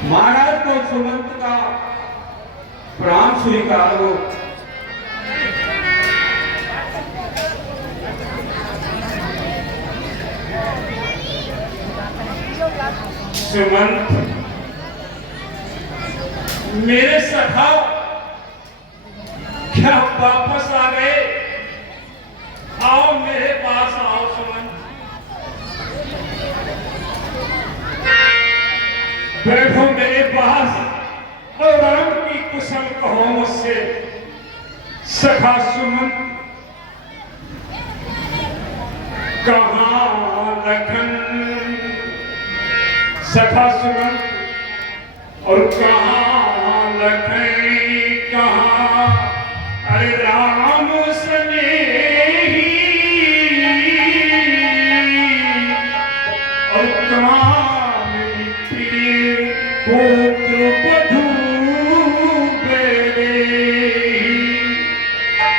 महाराज को सुमंत का प्रणाम स्वीकार हो। सुमंत, मेरे सखा क्या वापस आ गए? आओ मेरे पास आओ सुमंत, बैठो मेरे पास और राम की कुशल कहो मुझसे। सखा सुमंत, कहाँ लखन? सखा सुमंत और कहाँ लखन? कहाँ अरे राम स्नेही और कहाँ मेरी प्रिय पुत्र बधू बेरे?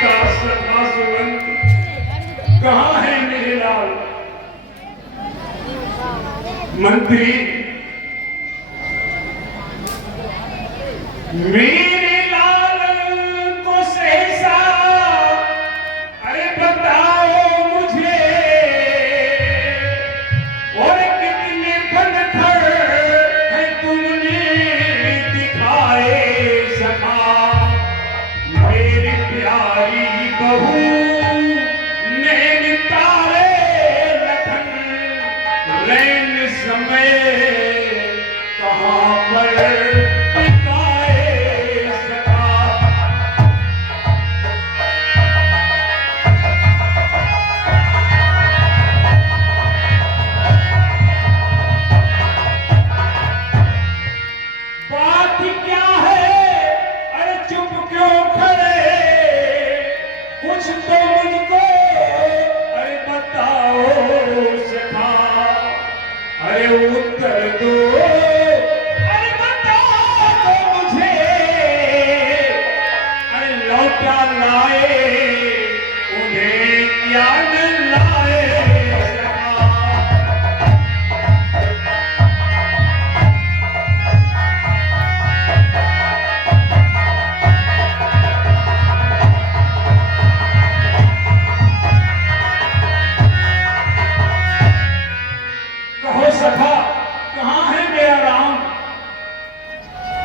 सखा सुमंत, कहाँ है मेरे लाल? मंत्री, मेरे लाल को सहसा अरे बताओ मुझे, और कितने पत्थर है तुमने दिखाए सखा? मेरी प्यारी बहू नैन तारे लखन, रैन समय कहाँ पर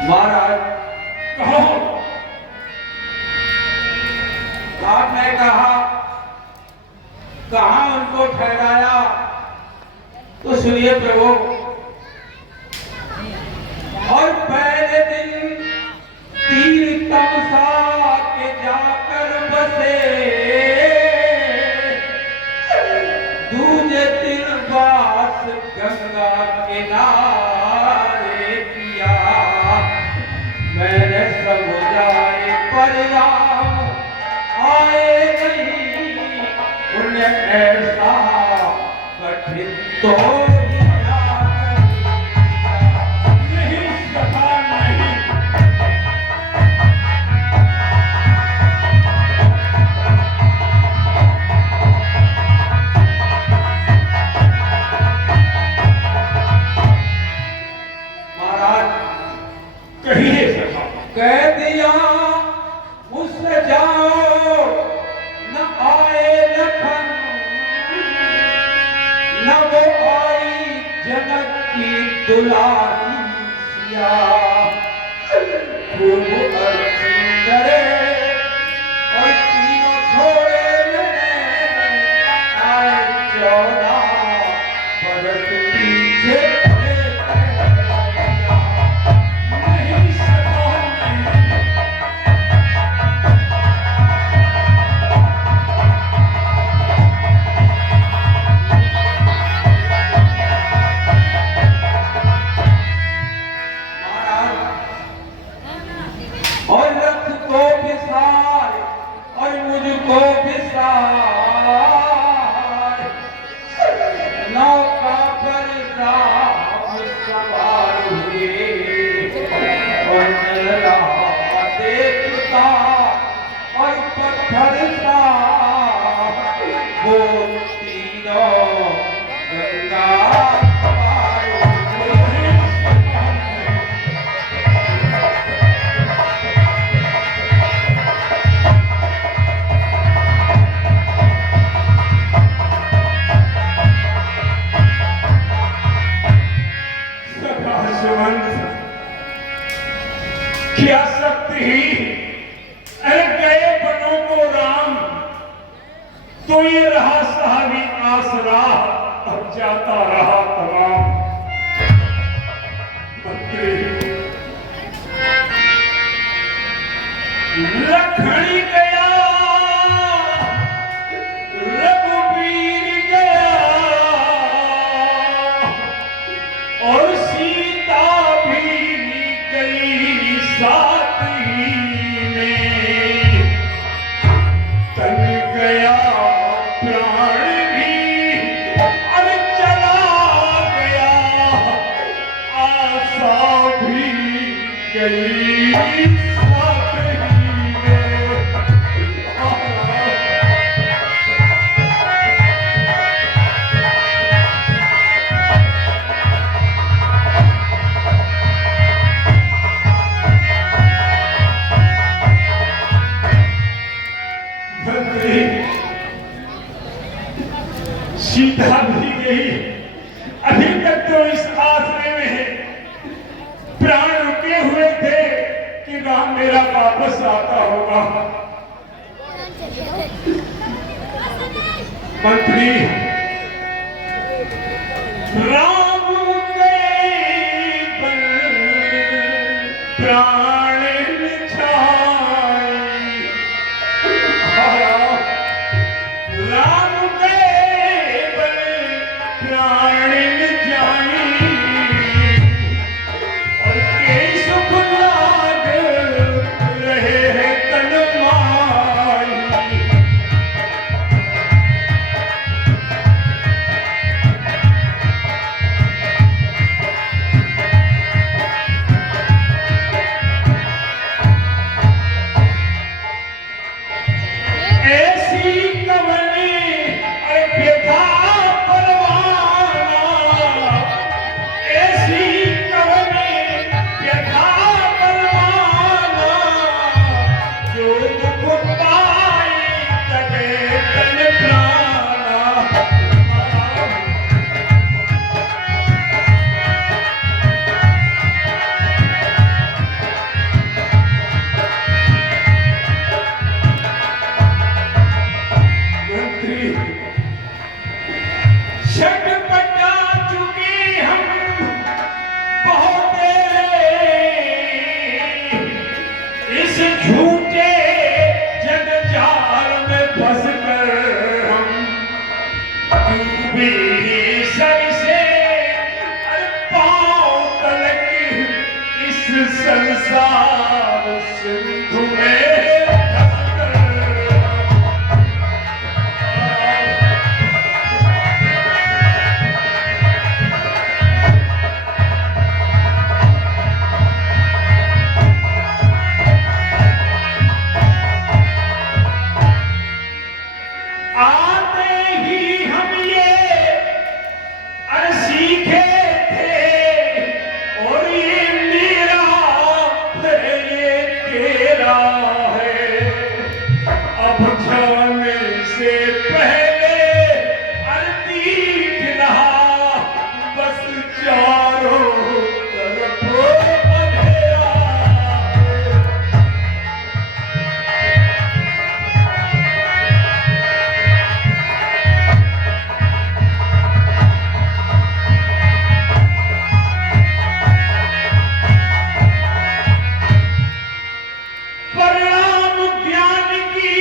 महाराज कहो। आपने कहा कहां उनको ठहराया, तो सुनिए प्रभु। और पहले दिन तीर तमसा के जाकर बसे, दूजे दिन बास गंगा किनारे किया। मैंने समुदाय परिवार आए नहीं, उन्हें ऐसा कठिन तो नहीं सका नहीं। महाराज कहिए सखा। कह दिया मुझसे जाओ न आए लखन, न वो आई जनक की दुलारी सिया। खूब सुंदर और तीनों छोड़े मैंने, आए 14 बरस पीछे। नौका पर राम सवार हुए और चल रहा देखता और पत्थर सा वो तीनों गंगा पार हुए। हनुमंत क्या शक्ति ही, अरे गए बनों को राम, तो ये रहा साहबी आसरा, अब जाता रहा तमाम। लखनी गया, रघुवीर गया, और सीता भी गई साथ ही में। तन गया प्राण भी, और चला गया आशा भी गई साथ ही में। सीता भी गई, अभी तक तो इस आसरे में है, प्राण रुके हुए थे कि राम मेरा वापस आता होगा। मंत्री राम गए पर प्राण निछाए, राम गए पर प्राण निछाए, और कई सुख लाग रहे हैं तन माई। ऐसी कवनी व्यथा परवाना, ऐसी कवनी व्यथा परवाना, जो दुख पाई तगे तन प्राणा। मंत्री छटपटा चुके हम बहुत इस झूठे जगजाल में फंस कर हम डूबे सर से पांव तलक इस संसार सिंधु में धंस कर। आते ही हम ये सीखे थे, और ये मेरा है ये तेरा है, अब जाने से पहले दीख रहा बस चारों तरफ अंधेरा है। परिणाम ज्ञान की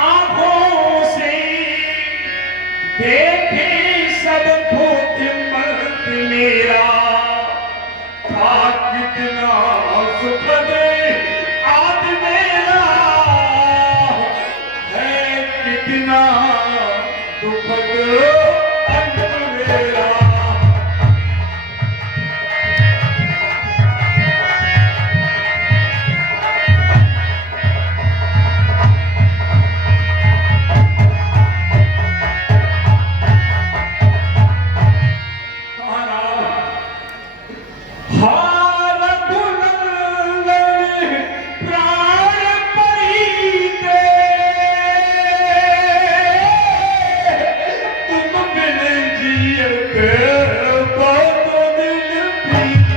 आंखों से देखे सब बुद्धिमत मेरा, था कितना सुखद आज मेरा, है कितना दुखद अंत मेरा। तुम बिन जियत बहुत दिल पीते।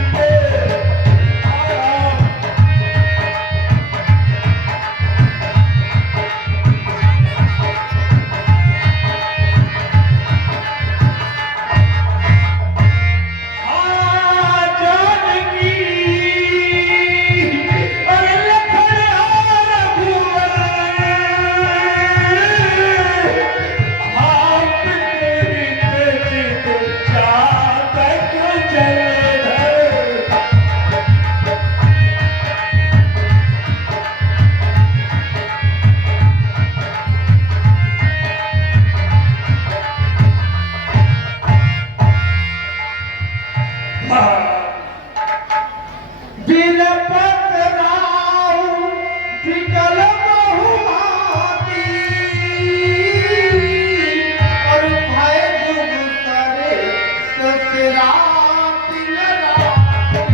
बिलपत राव विकल बहुभाती और भय जुग करे ससुराती न राती।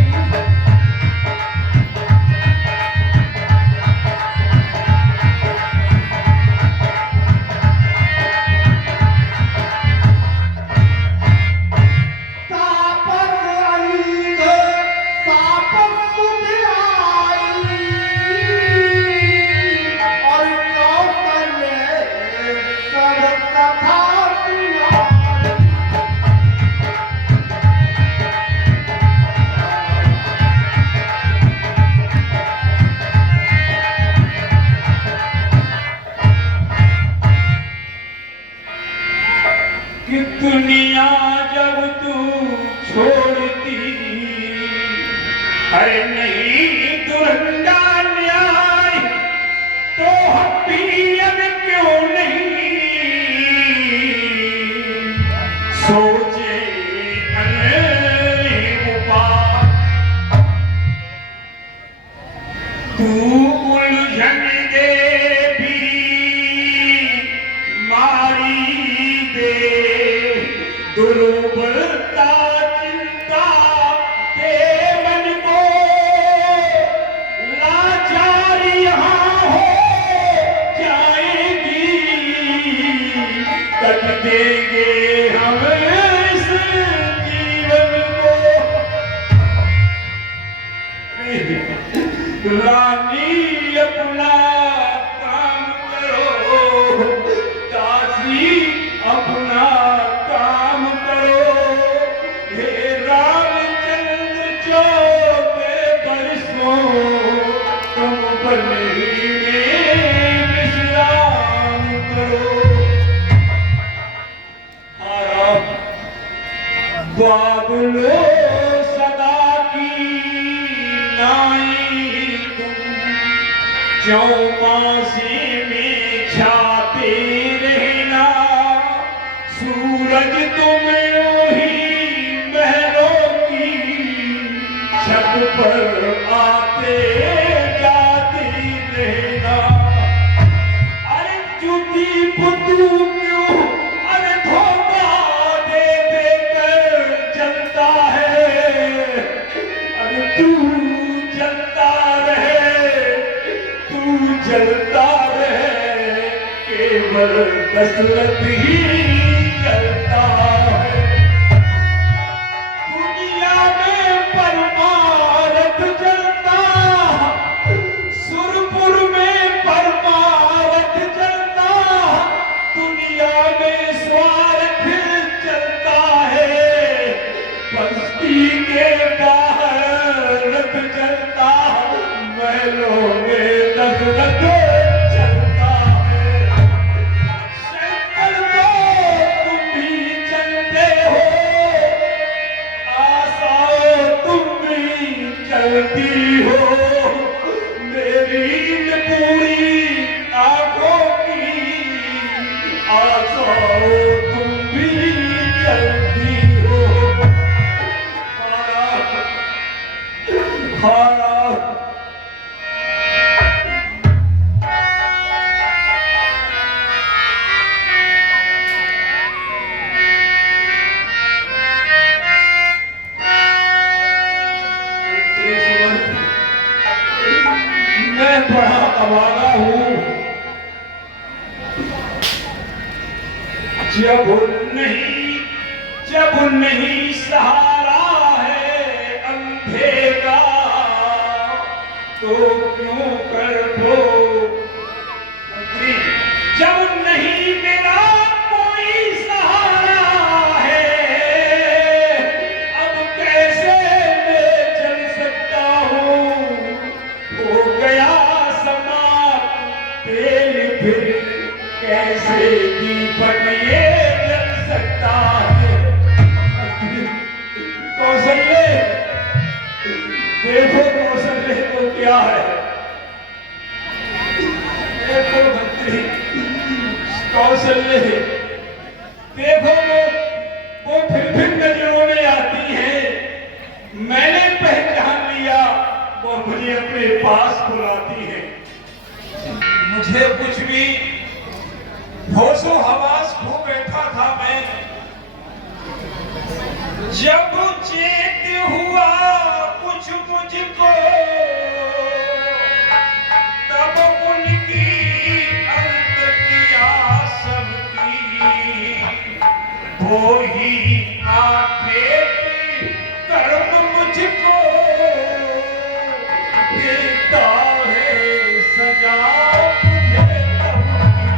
कि दुनिया जब तू छोड़ती है नहीं दुरंगा न्याय तो हम पियन क्यों नहीं सोचे अनेक उपाय। तू उलझन दे भी मारी दे दुर्बलता चिंता दे मन को लाचार यहाँ हो जाएगी कट देंगे हम इस जीवन को। रानी अपना काम करो दासी अपना काम करो हे रामचंद्र 14 बरसों तुम बनेरी में विश्राम करो। हारा बादलों सदा की नाई तुम चौमासे में छाते रहना सूरज तुम्हें वही महलों की छत पर आते जाते रहना। अरे चुकी बुद्धू क्यों अरे धोखा दे देकर चलता है अरे तू चलता रहे तू चलता रहे केवल दशरथ ही चलता है। दुनिया में परमारथ चलता सुरपुर में परमारथ चलता दुनिया में स्वार्थ चलता है बस्ती के बाहर रथ चलता महलों में दशरथ चलता है। सैकल तो तुम भी चलते हो आशाओं तुम भी चलती हो मेरी इन पूरी आंखों की आशाओं तुम भी चलती हो। हारा मैं बड़ा अभागा हूँ जब नहीं सहारा है अंधे का तो क्यों कर दो जब नहीं मेरा कोई सहारा है अब कैसे मैं चल सकता हूँ हो गया समाप्त तेल फिर कैसे दीपक ये जल सकता है। कौशल्य देखो कौशल्य को क्या है देखो मंत्री कौशल्य देखो वो फिर नजरों में आती है। मैंने पहचान लिया वो मुझे अपने पास बुलाती है। मुझे कुछ भी होशो हवास खो बैठा था मैं, जब चेत हुआ कुछ मुझको, तब उनकी अंत किया सबकी, वो ही आंखें कर्म मुझको देता है सजा मुझे तब की।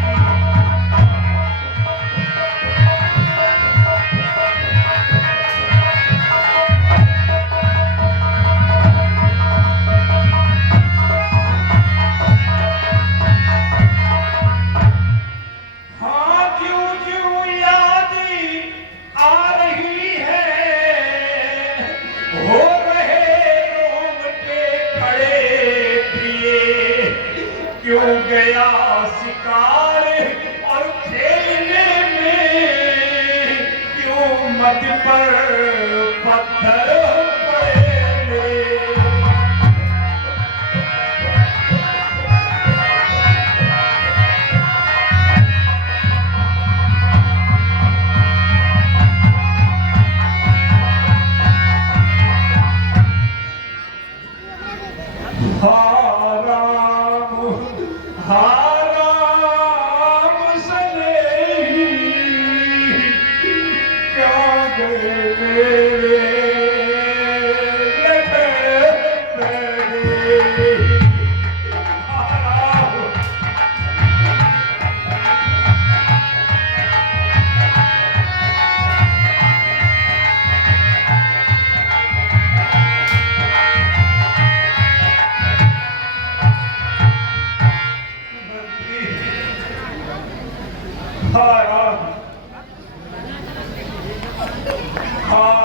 हाँ, ज्यों ज्यों याद आ रही है, हो रहे रोंगटे खड़े किए, क्यों गया शिकार और खेलने में, क्यों मत पर पत्थर पड़े। हाराम हाराम सने क्या गए मेरे हाराम। हाराम